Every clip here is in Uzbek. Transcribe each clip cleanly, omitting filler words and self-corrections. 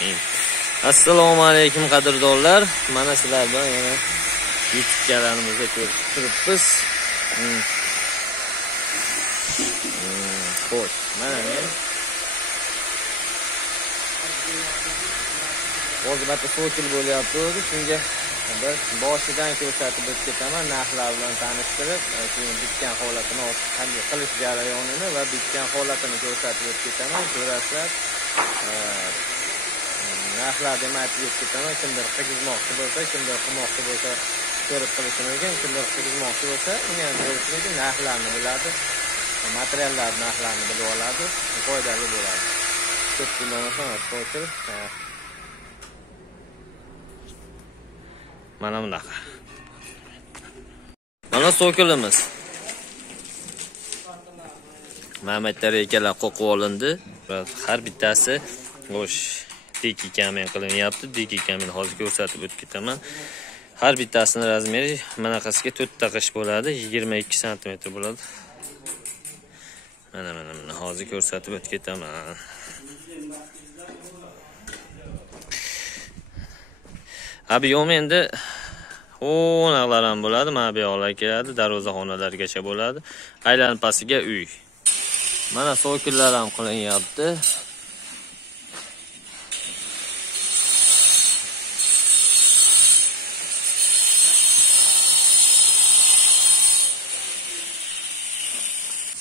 Bismillahirrahmanirrahim. Assalomu alaykum qadrdonlar. Mana sizlar bilan yana YouTube kanalimizda ko'rib turibmiz. Xo'sh, mana men o'zbata so'kil bo'lyapti o'zi. Shunga bir boshidan ko'rsatib o'tib ketaman, narxlar bilan tanishtirib, keyin bitgan holatini qanday qilish jarayonini va bitgan holatini ko'rsatib o'tib ketaman. Ko'rasizlar. Narxlarni aytib o'tib ketaman. Kimdir qilmoqchi bo'lsa, kimdir qilmoqchi bo'lsa, ko'rib qilishi mumkin. Kimdir qilmoqchi bo'lsa, uni ham ko'rish mumkin. Narxlarni biladi. Materiallar narxlarini bilib oladi. Foydali bo'ladi. Ko'p pullanmasa, so'kil. Mana bunaqa. Mana so'kilimiz. Ma'matlar ekalar qo'qib olindi. Har bittasi go'sh deki kamen qilinyapti. Deki kamen hozir ko'rsatib o'tib ketaman. Har bittasini razmeri manaqasiga 4 ta qish bo'ladi, 22 sm bo'ladi. Mana hozir ko'rsatib o'tib ketaman. Abi yo'q endi xonaqalar ham bo'ladi, mabiyolar keladi, darvozaxonalargacha bo'ladi. Aylanib pastiga uy. Mana so'killar ham qilinyapti.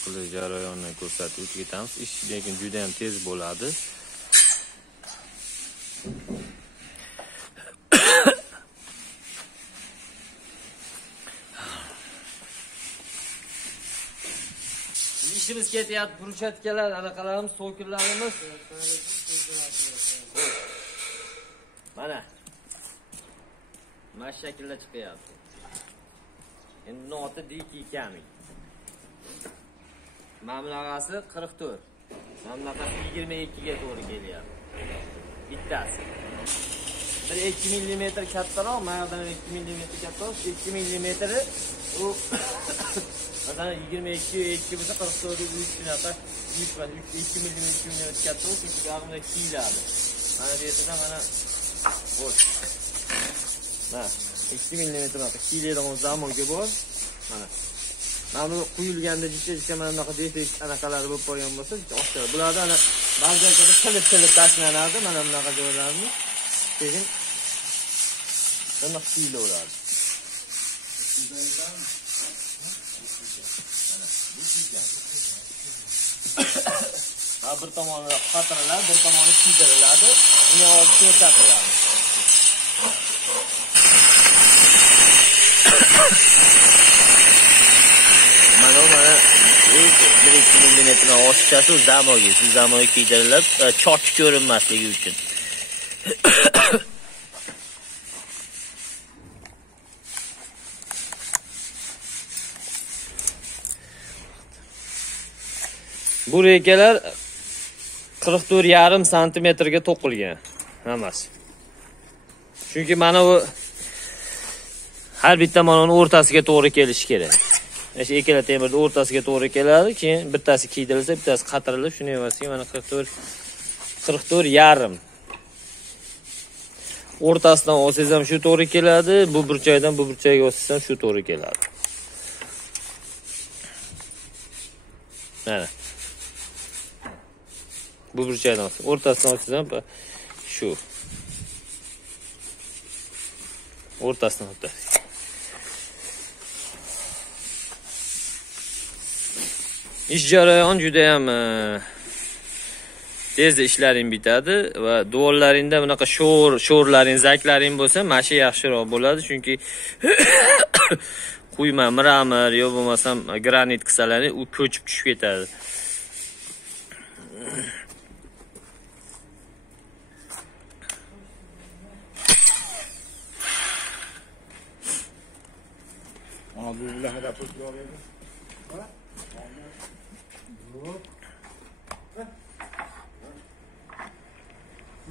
Qilish jarayonini ko'rsatib o'tib ketamiz. Ish lekin juda ham tez bo'ladi. İşimiz ketyapti, burchatkalar, anaqalarimiz, so'killarimiz. Mana. Mana shaklda chiqyapti. Endi noti deki kamin. Mana bunaqasi 44. Mana bunaqasi 22 ga to'g'ri kelyapti. Bittasi. Bir 2 mm kattaroq, mayaqdan 2 mm kattaroq, 2 mm u masalan 22 bo'lsa 44 3 bunaqa 3 va 2 mm kattaroq, chunki bag'imda kiyiladi. Mana bu yerda mana bo'sh. Mana 2 mm bunaqa kiyiladigan zamonga bor. Mana bu quyilganda jicha mana bunaqa defekt anaqalari bo'lib qolgan bo'lsa, oshkora bularda ana ba'zi joylarda qilib tashlanadi. Mana bunaqa joylarni keyin bunaqa kiyilaveradi. Bir tomoni qatiriladi, bir tomoni kiydiriladi. Uni olib ko'rsatiladi. Mana 1-2 mm oshiqchasi zamoga, shu zamoga kiydirilib, choch ko'rinmasligi uchun. Bu rekalar 44,5 cm ga to'qilgan. Hammasi. Chunki mana bu har bitta mononi o'rtasiga to'g'ri kelishi kerak. O'sha ikkala temirni o'rtasiga to'g'ri keladi, keyin bittasi kiydirilsa, bittasi qatirilib, shuni evasiga mana 44,5. O'rtasidan olsangiz ham shu to'g'ri keladi, bu burchakdan bu burchakka olsangiz ham shu to'g'ri keladi. Mana bu burchakdan o'rtasidan olsangiz ham shu. O'rtasidan o'tadi. Ish jarayoni juda ham tezda ishlaring bitadi va duollaringda bunaqa sho'rlaring, zaklaring bo'lsa, mana shu yaxshiroq bo'ladi, chunki quyma, miramir yo bo'lmasam granit qisalaring, u ko'chib tushib ketadi.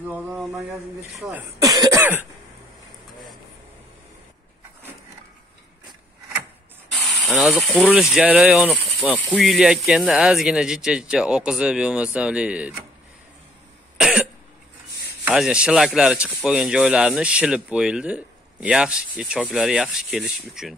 Yoldan magazinga chiqar. Ana hozir qurilish jarayoni quyilayotganda ozgina jicha oqizib bo'lmasam Hozir shilaklari chiqib qo'ygan joylarini shilib qo'yildi. Yaxshi, choklari yaxshi kelish uchun.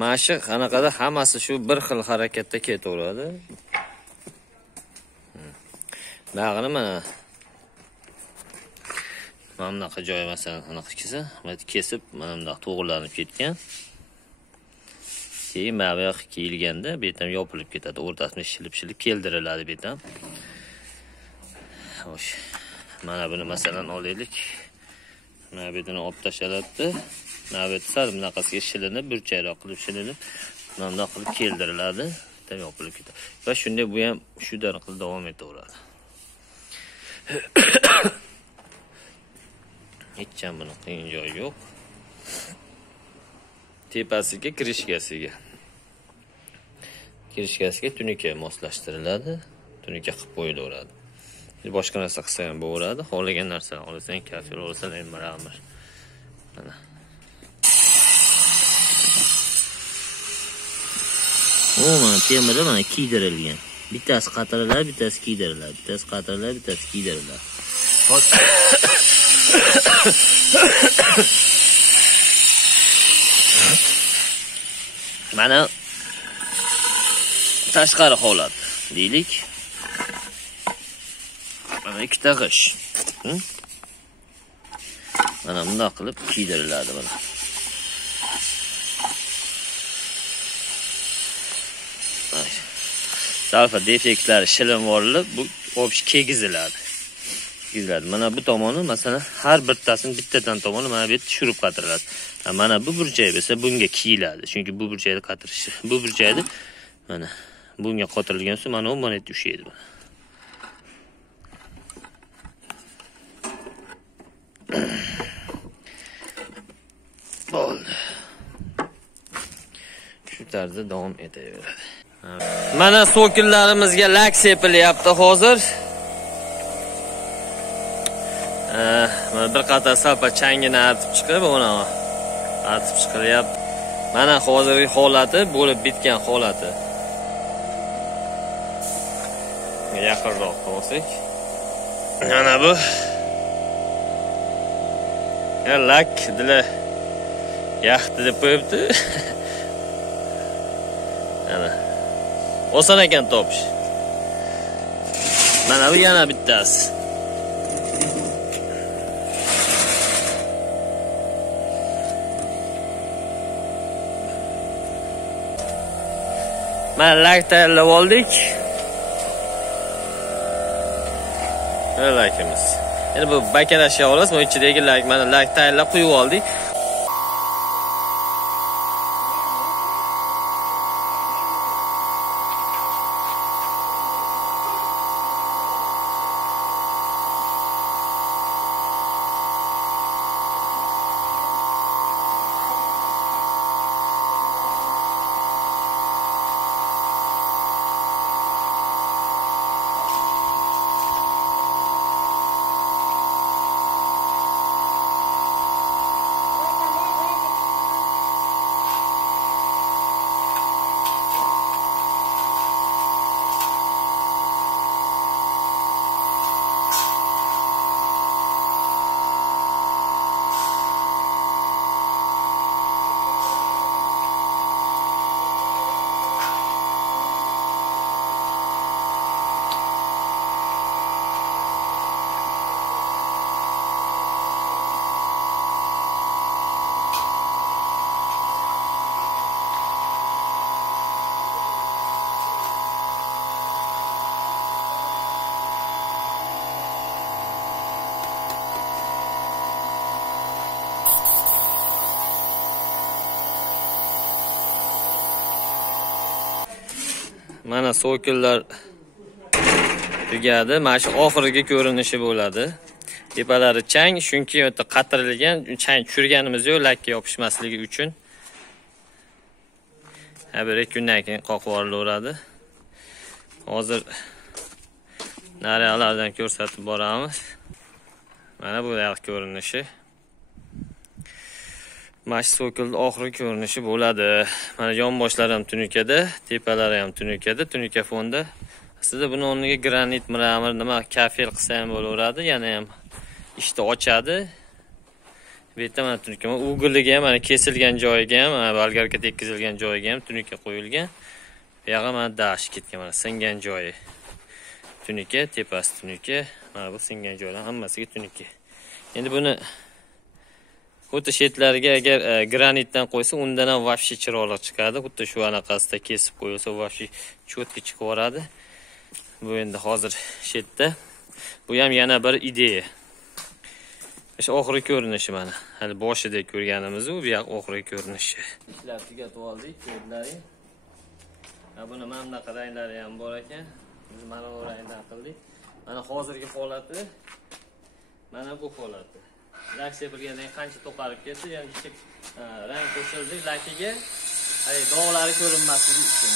Mashi qanaqada hammasi shu bir xil harakatda ketaveradi. Bag'ini mana bunaqa joyi masalan anaqa kelsa, mana kesib, mana bundoq to'g'rilanib ketgan. Keyin mana bu yoq kiyilganda bu ham yopilib ketadi, o'rtasini shilib keldiriladi bu ham. Xo'sh. Mana buni masalan olaylik. Mana bu yerdan olib tashaladi. Navbat sal bunaqasiga shilinib, burchakroq qilib shilinib, bunday qilib keldiriladi, bitta yopilib ketadi. Va shunday bu ham shudan qilib davom etaveradi. Hech ham buni qiyin joyi yo'q. Tepasiga kirishgasiga tunika moslashtiriladi, tunika qilib qo'yilaveradi. Boshqa narsa qilsa ham bo'laveradi, xohlagan narsani olasan, kafir olasan, ham marhamat. Mana mana temiri mana kiydirilgan. Bittasi qatirilar, bittasi kiydiriladi. Bittasi qatirilar, bittasi kiydiriladi. Mana tashqari holat deylik. Mana ikkita g'ish. Mana bunday qilib kiydiriladi mana. Salfa defektlari shilinvorilib, bu obsh kegiziladi. Mana bu tomoni masalan har bittasini bittadan tomoni mana bu yerda tushirib qatiriladi. Mana bu burchak bo'lsa bunga kiyiladi. Chunki bu burchakni qatirishi. Bu burchakni mana bunga qotirilgan so'ng mana bu yerda ushlaydi. Bo'ldi. Shu tarzda davom etaveradi. Mana so'killarimizga lak sepilyapti hozir. Mana bir qator salpa changini artib chiqib, uni artib chiqilyapti. Mana hozirgi holati, bo'lib bitgan holati. Yaqinroq olsak. Mana bu. Lak dili yaxti deb qo'yibdi. Mana oson ekan topish. Mana bu yana bittasi. Mana lak tayyorlab oldik. Mana lakimiz. Endi bu bakalash emas, bu ichidagi lak, mana lak tayyorlab qo'yib oldik. Mana so'killar tugadi. Mana shu oxirgi ko'rinishi bo'ladi. Tepalari chang, chunki u yerda qatirilgan, chang tushirganimiz yo'q, lakka yopishmasligi uchun. Bir kundan keyin qoqib yuborilaveradi. Hozir nariyalardan ko'rsatib boramiz. Mana bu ko'rinishi. Mana shu so'kilning oxirgi ko'rinishi bo'ladi. Mana yonboshlar ham tunukada, tepalari ham tunukada, tunuka fonda. Aslida buni o'rniga granit, mramor, nima kafel qilsa ham bo'laveradi. Yana ham ishni ochadi. Bu yerda mana tunuka, ugliga ham, mana kesilgan joyiga ham, mana bolgarka tekkizilgan joyiga ham tunuka qo'yilgan. Bu yerga mana dash ketgan, mana singan joyi. Tunuka, tepasi tunuka, mana bu singan joylar hammasiga tunuka. Endi buni xuddi shetlariga agar granitdan qo'ysa, undan ham vafshi chiroyli chiqadi. Xuddi shu anaqasida kesib qo'yilsa, vafshi cho'tki chiqib boradi. Bu endi hozir shetda. Bu ham yana bir ideya. Shu oxirgi ko'rinishi mana. Hali boshida ko'rganimiz u, bu yoq oxirgi ko'rinishi. Ishlar tugatib oldik, ko'rdilaring. Buni mana bunaqa ranglari ham bor ekan. Biz mana bu rangdan qildik. Mana hozirgi holati, mana bu holati. Lak sepilgandan qancha to'qarib ketdi, ya'ni kichik rang qo'shildi lakiga, dog'lari ko'rinmasligi uchun.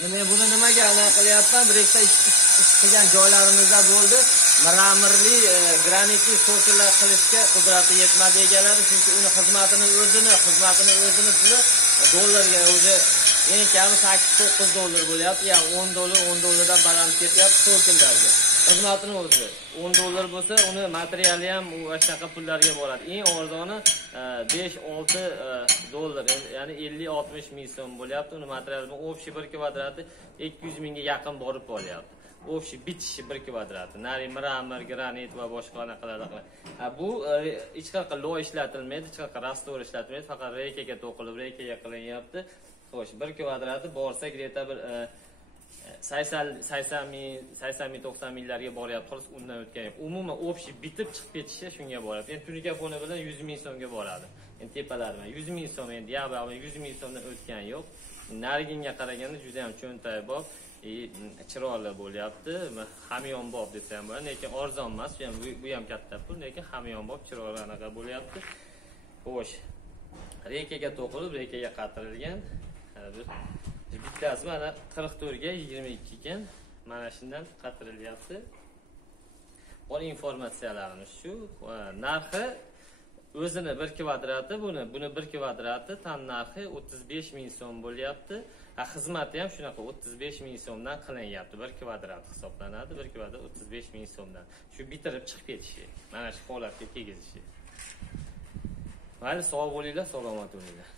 Men buni nimaga aniq qilyapman? Bir ikkita ish qilgan joylarimizda bo'ldi. Mramorli, granitli so'killar qilishga qudrati yetmadi egalari, chunki uni xizmatini o'zini puli dollarga o'zi eng kami 8-9 dollar bo'lyapti. Ya'ni 10 dollardan baland ketyapti so'killarga. Xizmatini o'zi 10 dollar bo'lsa, uni materiali ham o'shaqa pullarga boradi. Eng arzoni 5-6 dollar, ya'ni 50-60 ming so'm bo'lyapti. Uni materiali общий 1 kvadrati 200 mingga yaqin borib qolyapti. Общий bitishi 1 kvadrati. Nari mramor, granit va boshqa anaqalar. Bu hech qanaqa loy ishlatilmaydi, hech qanaqa rastor ishlatilmaydi, faqat reykaga to'qilib, reykaga qilinyapti. Xo'sh, 1 kvadrati borsak, reta bir 80 ming 90 minglarga boryapti. Xolos undan o'tgan. Umuman общий bitib chiqib ketishi shunga boryapti. Endi tunika foni bilan 100 ming so'mga boradi. Endi tepalari 100 ming so'm, endi yabag'i 100 ming so'mdan o'tgan yo'q. Nariginga qaraganda juda ham cho'ntay bob, chiroyli bo'lyapti. Hamyonbob desam bo'ladi, lekin arzon emas, bu ham katta pul, lekin hamyonbob chiroyli anaqa bo'lyapti. Xo'sh. Reykaga to'qilib, reykaga qatirilgan. Bittasi mana 44 ga 22 ekan. Mana shundan qatirilyapti. Bor informatsiyalarimiz shu. Narxi o'zini 1 kvadrati, buni 1 kvadrati tan narxi 35 ming so'm bo'lyapti. Xizmati ham shunaqa 35 ming so'mdan qilinyapti. 1 kvadrat hisoblanadi. 1 kvadrat 35 ming so'mdan. Shu bitirib chiqib ketishi, mana shu holatga kelg'izishi. Mayli, sog' bo'linglar, salomat bo'linglar.